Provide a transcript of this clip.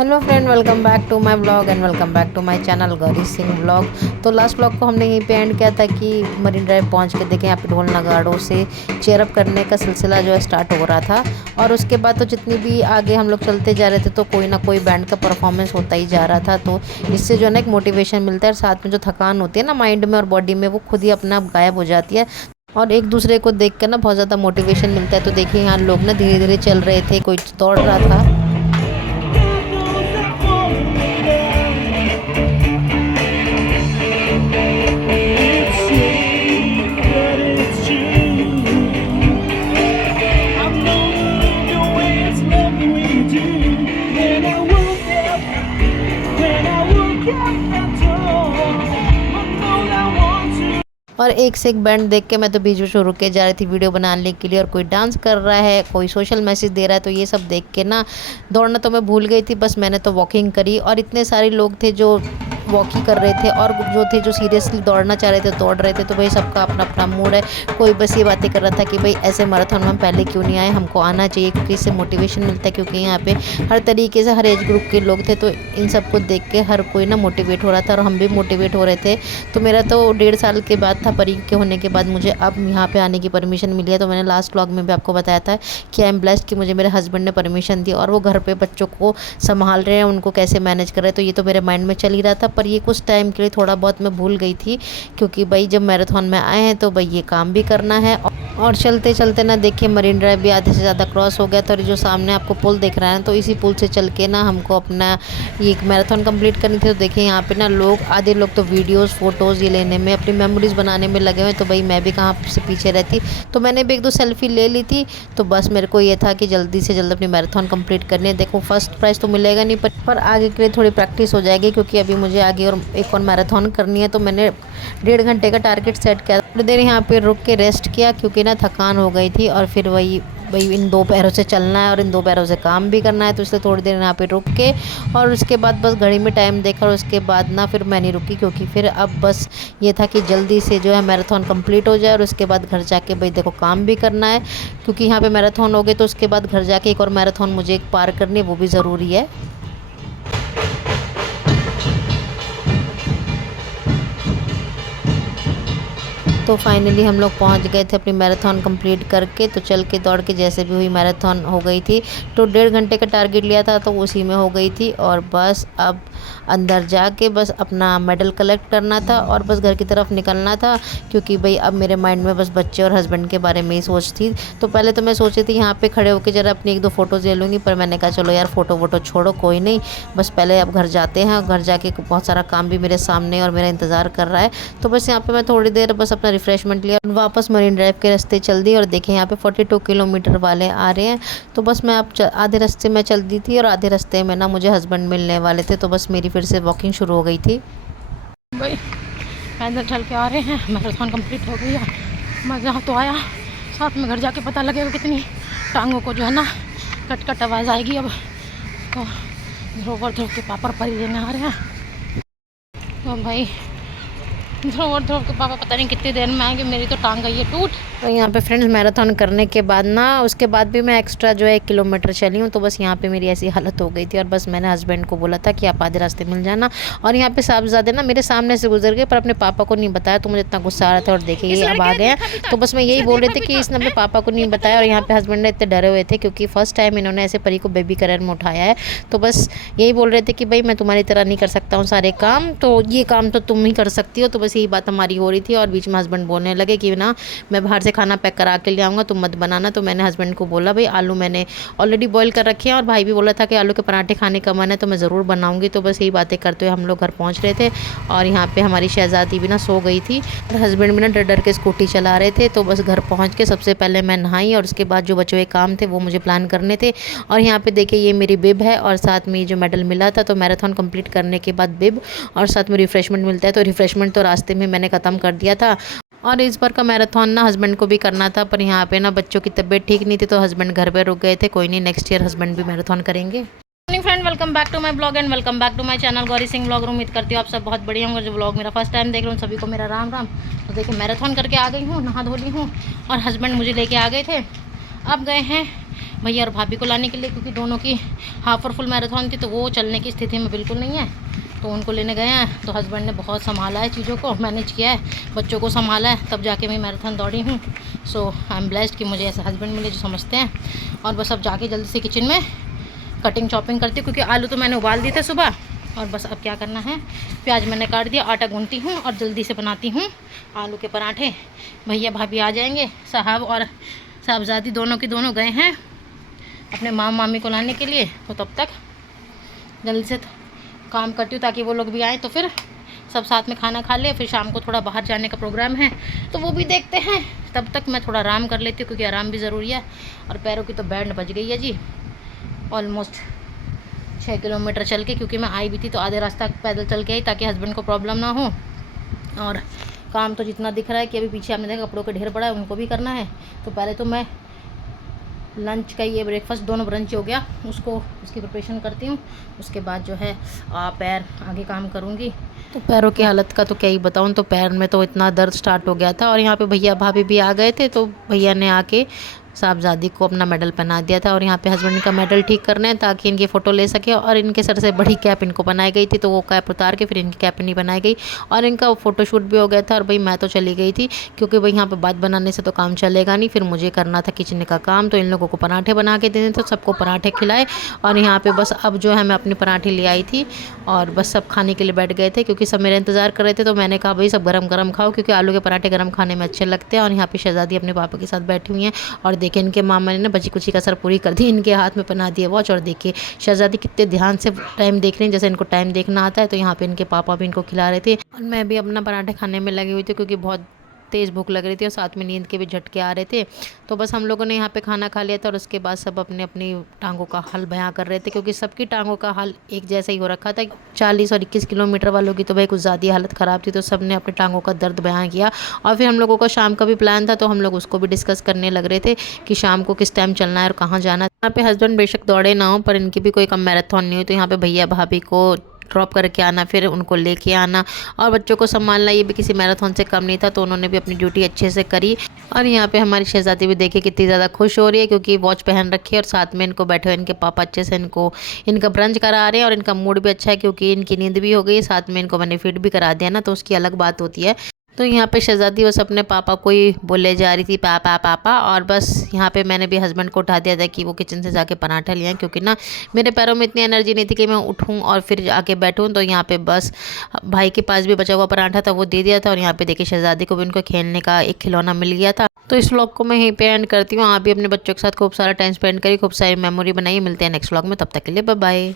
Hello friend, welcome back to my blog and welcome back to my channel Gauri Singh blog. तो last blog को हमने यहीं पे and किया था कि मरीन ड्राइव पहुंच के देखें यहाँ पे ढोल नगाड़ों से चेयर अप करने का सिलसिला जो है स्टार्ट हो रहा था। और उसके बाद तो जितनी भी आगे हम लोग चलते जा रहे थे तो कोई ना कोई बैंड का परफॉर्मेंस होता ही जा रहा था। तो इससे जो है ना एक मोटिवेशन मिलता है और साथ में जो थकान होती है ना माइंड में और बॉडी में, वो खुद ही अपने आप गायब हो जाती है और एक दूसरे को देख कर ना बहुत ज़्यादा मोटिवेशन मिलता है। तो देखिए यहाँ लोग ना धीरे धीरे चल रहे थे, कोई दौड़ रहा था। और एक से एक बैंड देख के मैं तो बीच में शुरू के जा रही थी वीडियो बनाने के लिए, और कोई डांस कर रहा है, कोई सोशल मैसेज दे रहा है। तो ये सब देख के ना दौड़ना तो मैं भूल गई थी, बस मैंने तो वॉकिंग करी। और इतने सारे लोग थे जो वॉकिंग कर रहे थे और जो थे जो सीरियसली दौड़ना चाह रहे थे, दौड़ रहे थे। तो भाई सबका अपना अपना मूड है। कोई बस ये बातें कर रहा था कि भाई ऐसे मैराथन में हम पहले क्यों नहीं आए, हमको आना चाहिए, क्योंकि इससे मोटिवेशन मिलता है। क्योंकि यहाँ पे हर तरीके से हर एज ग्रुप के लोग थे, तो इन सबको देख के हर कोई ना मोटिवेट हो रहा था और हम भी मोटिवेट हो रहे थे। तो मेरा तो 1.5 साल के बाद था, परी के होने के बाद मुझे अब यहाँ पे आने की परमिशन मिली है। तो मैंने लास्ट व्लॉग में भी आपको बताया था कि आई एम ब्लेस्ड कि मुझे मेरे हस्बैंड ने परमिशन दी और वो घर पे बच्चों को संभाल रहे हैं, उनको कैसे मैनेज कर रहे हैं। तो ये तो मेरे माइंड में चल ही रहा था, पर ये कुछ टाइम के लिए थोड़ा बहुत मैं भूल गई थी, क्योंकि भाई जब मैराथन में आए हैं तो भाई ये काम भी करना है। और चलते चलते ना देखिए मरीन ड्राइव भी आधे से ज़्यादा क्रॉस हो गया था, और जो सामने आपको पुल दिख रहा है ना, तो इसी पुल से चल के ना हमको अपना ये मैराथन कंप्लीट करनी थी। तो देखिए यहाँ पे ना लोग, आधे लोग तो वीडियोस फोटोज़ ये लेने में, अपनी मेमोरीज बनाने में लगे हुए। तो भाई मैं भी कहाँ से पीछे रहती, तो मैंने भी 1-2 सेल्फी ले ली थी। तो बस मेरे को ये था कि जल्दी से जल्दी अपनी मैराथन कंप्लीट करनी है। देखो फर्स्ट प्राइज़ तो मिलेगा नहीं, पर आगे के लिए थोड़ी प्रैक्टिस हो जाएगी, क्योंकि अभी मुझे आगे और एक और मैराथन करनी है। तो मैंने 1.5 घंटे का टारगेट सेट किया। थोड़ी देर यहाँ पे रुक के रेस्ट किया, क्योंकि ना थकान हो गई थी। और फिर वही इन 2 पैरों से चलना है और इन 2 पैरों से काम भी करना है, तो इसलिए थोड़ी देर यहाँ पे रुक के और उसके बाद बस घड़ी में टाइम देखा। और उसके बाद ना फिर मैं नहीं रुकी, क्योंकि फिर अब बस ये था कि जल्दी से जो है मैराथन कंप्लीट हो जाए। और उसके बाद घर जाके भाई देखो काम भी करना है, क्योंकि यहाँ पे मैराथन हो गई तो उसके बाद घर जाके एक और मैराथन मुझे एक पार करनी है, वो भी ज़रूरी है। तो फाइनली हम लोग पहुंच गए थे अपनी मैराथन कंप्लीट करके। तो चल के दौड़ के जैसे भी हुई मैराथन हो गई थी। तो 1.5 घंटे का टारगेट लिया था, तो उसी में हो गई थी। और बस अब अंदर जाके बस अपना मेडल कलेक्ट करना था और बस घर की तरफ निकलना था, क्योंकि भाई अब मेरे माइंड में बस बच्चे और हस्बैंड के बारे में ही सोच थी। तो पहले तो मैं सोची थी यहाँ पे खड़े होकर ज़रा अपनी 1-2 फ़ोटोज़ ले लूँगी, पर मैंने कहा चलो यार फ़ोटो वोटो छोड़ो, कोई नहीं, बस पहले अब घर जाते हैं। घर जाके बहुत सारा काम भी मेरे सामने और मेरा इंतज़ार कर रहा है। तो बस यहाँ पर मैं थोड़ी देर बस अपना रिफ़्रेशमेंट लिया, वापस मरीन ड्राइव के रास्ते चल दी। और देखें यहाँ पे 42 किलोमीटर वाले आ रहे हैं। तो बस मैं अब आधे रास्ते में चल दी थी और आधे रास्ते में ना मुझे हस्बैंड मिलने वाले थे। तो बस मेरी फिर से वॉकिंग शुरू हो गई थी। भाई पैदल चल के आ रहे हैं, मैराथन कंप्लीट हो गई है। मज़ा तो आया, साथ में घर जाके पता लगेगा कितनी टांगों को जो है ना कट कट आवाज़ आएगी। अब तो ध्रुव के पापा परी लेने आ रहे हैं। तो भाई ध्रुव के पापा पता नहीं कितनी देर में आएंगे, मेरी तो टांग गई है टूट। तो यहाँ पे फ्रेंड्स मैराथन करने के बाद ना, उसके बाद भी मैं एक्स्ट्रा जो है 1 किलोमीटर चली हूँ। तो बस यहाँ पे मेरी ऐसी हालत हो गई थी, और बस मैंने हस्बैंड को बोला था कि आप आधे रास्ते मिल जाना। और यहाँ पे साहबजादे ना मेरे सामने से गुजर गए, पर अपने पापा को नहीं बताया। तो मुझे इतना गुस्सा आ रहा था। और देखिए ये अब आ गए हैं। तो बस मैं यही बोल रही थी कि इसने अपने पापा को नहीं बताया। और यहाँ पे हस्बैंड ने इतने डरे हुए थे, क्योंकि फर्स्ट टाइम इन्होंने ऐसे परी को बेबी कैरियर में उठाया है। तो बस यही बोल रहे थे कि भाई मैं तुम्हारी तरह नहीं कर सकता हूँ सारे काम, तो ये काम तो तुम ही कर सकती हो। तो बस यही बात हमारी हो रही थी। और बीच में हस्बैंड बोलने लगे कि ना मैं बाहर से खाना पैक करा के ले आऊँगा, तुम मत बनाना। तो मैंने हस्बैंड को बोला भाई आलू मैंने ऑलरेडी बॉईल कर रखे हैं, और भाई भी बोला था कि आलू के पराठे खाने का मन है, तो मैं ज़रूर बनाऊँगी। तो बस यही बातें करते हुए हम लोग घर पहुँच रहे थे। और यहाँ पे हमारी शहज़ादी भी ना सो गई थी, और हस्बैंड भी ना डर डर के स्कूटी चला रहे थे। तो बस घर पहुँच के सबसे पहले मैं नहाई, और उसके बाद जो बचे हुए काम थे वो मुझे प्लान करने थे। और यहाँ पे देखिए ये मेरी बिब है, और साथ में ये जो मेडल मिला था। तो मैराथन कंप्लीट करने के बाद बिब और साथ में रिफ़्रेशमेंट मिलता है। तो रिफ़्रेशमेंट तो रास्ते में मैंने ख़त्म कर दिया था। और इस बार का मैराथन ना हस्बैंड को भी करना था, पर यहाँ पे ना बच्चों की तबीयत ठीक नहीं थी, तो हस्बैंड घर पे रुक गए थे। कोई नहीं, नेक्स्ट ईयर हस्बैंड भी मैराथन करेंगे। Morning friend, welcome back to my blog and welcome back to my channel Gauri Singh blog. उम्मीद करती हूँ आप सब बहुत बढ़िया होंगे। जो ब्लॉग मेरा फर्स्ट टाइम देख रहे हूँ सभी को मेरा राम राम। तो देखिए मैराथन करके आ गई हूँ, नहा धो ली हूँ, और हस्बैंड मुझे लेके आ गए थे। अब गए हैं भैया और भाभी को लाने के लिए, क्योंकि दोनों की हाफ और फुल मैराथन थी, तो वो चलने की स्थिति में बिल्कुल नहीं है, तो उनको लेने गए हैं। तो हस्बैंड ने बहुत संभाला है चीज़ों को, मैनेज किया है, बच्चों को संभाला है, तब जाके मैं मैराथन दौड़ी हूँ। सो आई एम ब्लेस्ड कि मुझे ऐसे हस्बैंड मिले जो समझते हैं। और बस अब जाके जल्दी से किचन में कटिंग चॉपिंग करती हूँ, क्योंकि आलू तो मैंने उबाल दिए थे सुबह। और बस अब क्या करना है, प्याज मैंने काट दिया, आटा गूंथती हूँ और जल्दी से बनाती हूँ आलू के पराठे। भैया भाभी आ जाएंगे, साहब और साहबजादी दोनों के दोनों गए हैं अपने मामी को लाने के लिए। तो तब तक जल्दी से काम करती हूँ ताकि वो लोग भी आएँ, तो फिर सब साथ में खाना खा ले। फिर शाम को थोड़ा बाहर जाने का प्रोग्राम है, तो वो भी देखते हैं। तब तक मैं थोड़ा आराम कर लेती हूँ, क्योंकि आराम भी ज़रूरी है। और पैरों की तो बैंड बज गई है जी, ऑलमोस्ट 6 किलोमीटर चल के, क्योंकि मैं आई भी थी तो आधे रास्ता पैदल चल के आई, ताकि हस्बैंड को प्रॉब्लम ना हो। और काम तो जितना दिख रहा है कि अभी पीछे आपने देखा कपड़ों का ढेर पड़ा है, उनको भी करना है। तो पहले तो मैं लंच का, ये ब्रेकफास्ट दोनों ब्रंच हो गया, उसकी प्रिपरेशन करती हूँ। उसके बाद जो है पैर आगे काम करूँगी। तो पैरों की हालत का तो क्या ही बताऊँ, तो पैर में तो इतना दर्द स्टार्ट हो गया था। और यहाँ पे भैया भाभी भी आ गए थे, तो भैया ने आके साहबजादी को अपना मेडल पहना दिया था। और यहाँ पे हस्बैंड का मेडल ठीक करना है, ताकि इनकी फ़ोटो ले सके। और इनके सर से बड़ी कैप इनको बनाई गई थी, तो वो कैप उतार के फिर इनकी कैप नहीं बनाई गई, और इनका फ़ोटोशूट भी हो गया था। और भाई मैं तो चली गई थी, क्योंकि भाई यहाँ पे बात बनाने से तो काम चलेगा नहीं, फिर मुझे करना था किचन का काम। तो इन लोगों को पराठे बना के देने, तो सबको पराठे खिलाए। और यहाँ पे बस अब जो है मैं अपनी पराठे ले आई थी, और बस सब खाने के लिए बैठ गए थे, क्योंकि सब मेरा इंतज़ार कर रहे थे। तो मैंने कहा भाई सब गरम गरम खाओ, क्योंकि आलू के पराठे गरम खाने में अच्छे लगते हैं। और यहाँ पे शहजादी अपने पापा के साथ बैठी हुई हैं, और देखें इनके मामा ने बची कुची कसर पूरी कर दी, इनके हाथ में पहना दिया वॉच। और देखिए शहजादी कितने ध्यान से टाइम देख रही हैं, जैसे इनको टाइम देखना आता है। तो यहाँ पे इनके पापा भी इनको खिला रहे थे, और मैं भी अपना पराठे खाने में लगी हुई थी, क्योंकि बहुत तेज़ भूख लग रही थी और साथ में नींद के भी झटके आ रहे थे। तो बस हम लोगों ने यहाँ पे खाना खा लिया था, और उसके बाद सब अपने अपनी टांगों का हाल बयां कर रहे थे, क्योंकि सबकी टांगों का हाल एक जैसा ही हो रखा था। 40 और 21 किलोमीटर वालों की तो भाई कुछ ज़्यादा हालत ख़राब थी, तो सब ने अपनी टांगों का दर्द बयां किया। और फिर हम लोगों का शाम का भी प्लान था, तो हम लोग उसको भी डिस्कस करने लग रहे थे कि शाम को किस टाइम चलना है और कहाँ जाना है। यहाँ पे हस्बैंड बेशक दौड़े ना हो, पर इनकी भी कोई कम मैराथन नहीं हुई। तो यहाँ पे भैया भाभी को ड्रॉप करके आना, फिर उनको लेके आना और बच्चों को संभालना, ये भी किसी मैराथन से कम नहीं था। तो उन्होंने भी अपनी ड्यूटी अच्छे से करी। और यहाँ पे हमारी शहजादी भी देखिए कितनी ज़्यादा खुश हो रही है, क्योंकि वॉच पहन रखी है, और साथ में इनको बैठे हुए इनके पापा अच्छे से इनका ब्रंच करा रहे हैं। और इनका मूड भी अच्छा है, क्योंकि इनकी नींद भी हो गई, साथ में इनको मैंने फीड भी करा दिया ना, तो उसकी अलग बात होती है। तो यहाँ पे शहजादी बस अपने पापा को ही बोले जा रही थी, पापा पापा। और बस यहाँ पे मैंने भी हस्बैंड को उठा दिया था कि वो किचन से जाके पराठा लिया, क्योंकि ना मेरे पैरों में इतनी एनर्जी नहीं थी कि मैं उठूँ और फिर आके बैठूँ। तो यहाँ पे बस भाई के पास भी बचा हुआ पराठा था, वो दे दिया था। और यहाँ पे देखिए शहजादी को भी उनको खेलने का एक खिलौना मिल गया था। तो इस व्लॉग को मैं यहीं पे एंड करती हूँ। आप भी अपने बच्चों के साथ खूब सारा टाइम स्पेंड करिए, खूब सारी मेमोरी बनाइए। मिलते हैं नेक्स्ट व्लॉग में, तब तक के लिए बाय बाय।